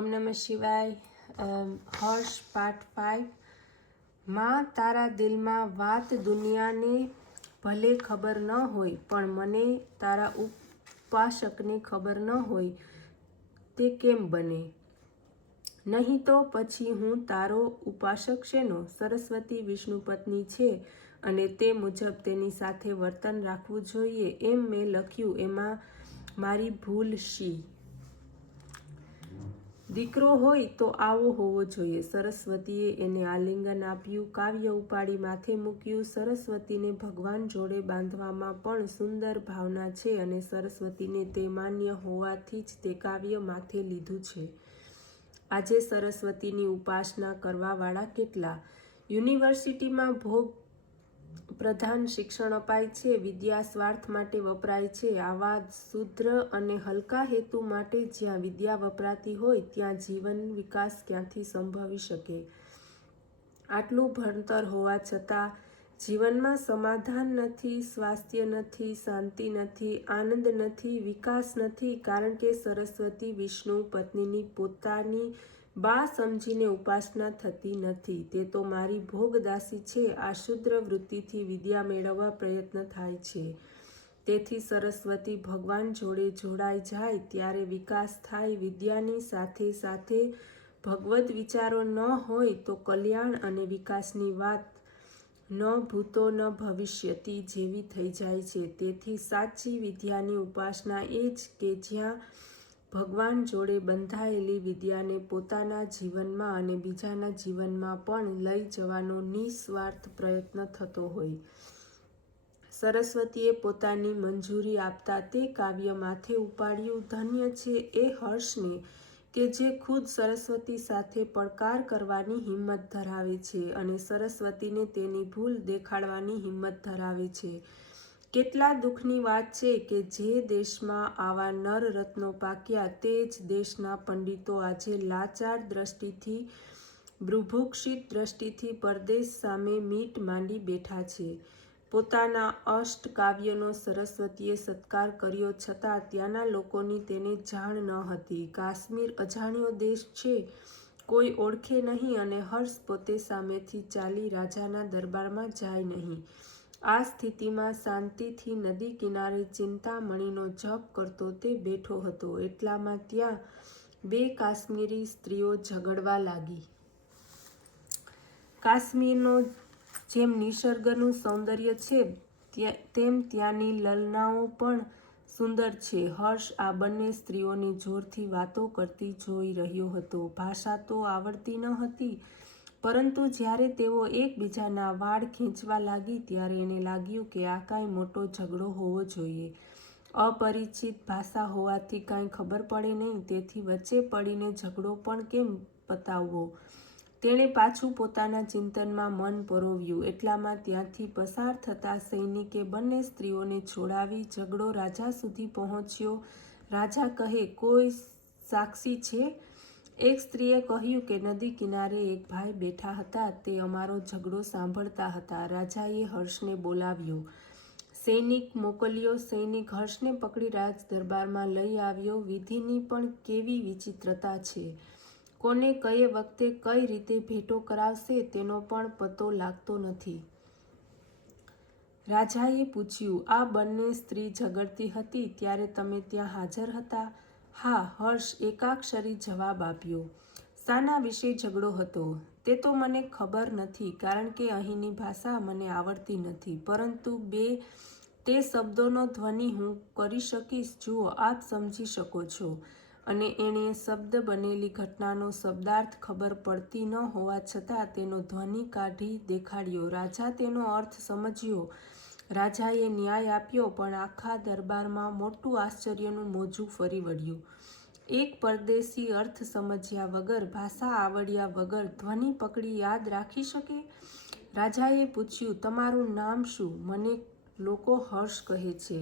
ઓમ નમઃ શિવાય. હર્ષ પાર્ટ 5. માં તારા દિલમાં વાત દુનિયાને ભલે ખબર ન હોય, પણ મને તારા ઉપાસકને ખબર ન હોય તે કેમ બને? નહીં તો પછી હું તારો ઉપાસક શેનો? સરસ્વતી વિષ્ણુ પત્ની છે અને તે મુજબ તેની સાથે વર્તન રાખવું જોઈએ એમ મેં લખ્યું. એમાં મારી ભૂલ શી? દીકરો હોય તો આવો હોવો જોઈએ. સરસ્વતીએ એને આલિંગન આપ્યું, કાવ્ય ઉપાડી માથે મૂક્યું. સરસ્વતીને ભગવાન જોડે બાંધવામાં પણ સુંદર ભાવના છે અને સરસ્વતીને તે માન્ય હોવાથી જ તે કાવ્ય માથે લીધું છે. આજે સરસ્વતીની ઉપાસના કરવાવાળા કેટલા? યુનિવર્સિટીમાં ભોગ પ્રધાન શિક્ષણ અપાય છે, વિદ્યા સ્વાર્થ માટે વપરાય છે. આવા શુદ્ર અને હલકા હેતુ માટે જ્યાં વિદ્યા વપરાતી હોય ત્યાં જીવન વિકાસ ક્યાંથી સંભવી શકે? આટલું ભણતર હોવા છતાં જીવનમાં સમાધાન નથી, સ્વાસ્થ્ય નથી, શાંતિ નથી, આનંદ નથી, વિકાસ નથી, કારણ કે સરસ્વતી વિષ્ણુ પત્નીની પોતાની બા સમજીને ઉપાસના થતી નથી. તે તો મારી ભોગદાસી છે. આ શુદ્ર વૃત્તિથી વિદ્યા મેળવવા પ્રયત્ન થાય છે. તેથી સરસ્વતી ભગવાન જોડે જોડાઈ જાય ત્યારે વિકાસ થાય. વિદ્યાની સાથે સાથે ભગવદ વિચારો ન હોય તો કલ્યાણ અને વિકાસની વાત ન ભૂતો ન ભવિષ્યતિ જેવી થઈ જાય છે. તેથી સાચી વિદ્યાની ઉપાસના એ જ કે જ્યાં ભગવાન જોડે બંધાયેલી વિદ્યાને પોતાના જીવનમાં અને બીજાના જીવનમાં પણ લઈ જવાનો નિસ્વાર્થ પ્રયત્ન થતો હોય. સરસ્વતીએ પોતાની મંજૂરી આપતા તે કાવ્ય માથે ઉપાડ્યું. ધન્ય છે એ હર્ષને કે જે ખુદ સરસ્વતી સાથે પડકાર કરવાની હિંમત ધરાવે છે અને સરસ્વતીને તેની ભૂલ દેખાડવાની હિંમત ધરાવે છે. કેટલા દુઃખની વાત છે કે જે દેશમાં આવા નર રત્નો પાક્યા તે જ દેશના પંડિતો આજે લાચાર દ્રષ્ટિથી, બુભુક્ષિત દ્રષ્ટિથી પરદેશ સામે મીટ માંડી બેઠા છે. પોતાના અષ્ટ કાવ્યનો સરસ્વતીએ સત્કાર કર્યો છતાં ત્યાંના લોકોની તેને જાણ ન હતી. કાશ્મીર અજાણ્યો દેશ છે, કોઈ ઓળખે નહીં અને હર્ષ પોતે સામેથી ચાલી રાજાના દરબારમાં જાય નહીં. આ સ્થિતિમાં શાંતિથી નદી કિનારે ચિંતામણીનો જપ કરતો તે બેઠો હતો. એટલામાં ત્યાં બે કાશ્મીરી સ્ત્રીઓ ઝઘડવા લાગી. કાશ્મીરનો જેમ નિસર્ગનું સૌંદર્ય છે તેમ ત્યાંની લલનાઓ પણ સુંદર છે. હર્ષ આ બંને સ્ત્રીઓને જોરથી વાતો કરતી જોઈ રહ્યો હતો. ભાષા તો આવડતી ન હતી, પરંતુ જ્યારે તેઓ એકબીજાના વાળ ખેંચવા લાગી ત્યારે એને લાગ્યું કે આ કાંઈ મોટો ઝઘડો હોવો જોઈએ. અપરિચિત ભાષા હોવાથી કાંઈ ખબર પડે નહીં, તેથી વચ્ચે પડીને ઝઘડો પણ કેમ પતાવવો? તેણે પાછું પોતાના ચિંતનમાં મન પરોવ્યું. એટલામાં ત્યાંથી પસાર થતા સૈનિકે બંને સ્ત્રીઓને છોડાવી. ઝઘડો રાજા સુધી પહોંચ્યો. રાજા કહે, કોઈ સાક્ષી છે? એક સ્ત્રીએ કહ્યું કે નદી કિનારે એક ભાઈ બેઠા હતા, તે અમારો ઝઘડો સાંભળતા હતા. રાજાએ હર્ષને બોલાવ્યો, સૈનિક મોકલ્યો. સૈનિક હર્ષને પકડી રાજ દરબારમાં લઈ આવ્યો. વિધિની પણ કેવી વિચિત્રતા છે! કોને કયે વખતે કઈ રીતે ભેટો કરાવશે તેનો પણ પતો લાગતો નથી. રાજાએ પૂછ્યું, આ બંને સ્ત્રી ઝઘડતી હતી ત્યારે તમે ત્યાં હાજર હતા? હા, હર્ષ એકાક્ષરી જવાબ આપ્યો. શાના વિશે ઝઘડો હતો તે તો મને ખબર નથી, કારણ કે અહીંની ભાષા મને આવડતી નથી, પરંતુ તે શબ્દોનો ધ્વનિ હું કરી શકીશ. જુઓ, આપ સમજી શકો છો. અને એણે શબ્દ બનેલી ઘટનાનો શબ્દાર્થ ખબર પડતી ન હોવા છતાં તેનો ધ્વનિ કાઢી દેખાડ્યો. રાજા તેનો અર્થ સમજ્યો. રાજાએ ન્યાય આપ્યો, પણ આખા દરબારમાં મોટું આશ્ચર્યનું મોજું ફરી વળ્યું. એક પરદેશી અર્થ સમજ્યા વગર, ભાષા આવડ્યા વગર ધ્વનિ પકડી યાદ રાખી શકે? રાજાએ પૂછ્યું, તમારું નામ શું? મને લોકો હર્ષ કહે છે.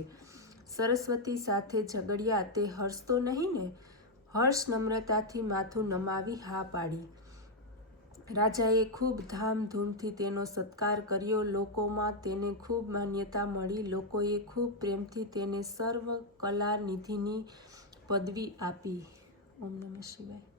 સરસ્વતી સાથે ઝઘડ્યા તે હર્ષ તો નહીં ને? હર્ષ નમ્રતાથી માથું નમાવી હા પાડી. રાજાએ ખૂબ ધામધૂમથી તેનો સત્કાર કર્યો. લોકોમાં તેને ખૂબ માન્યતા મળી. લોકોએ ખૂબ પ્રેમથી તેને સર્વ કલા નિધિની પદવી આપી. ઓમ નમઃ શિવાય.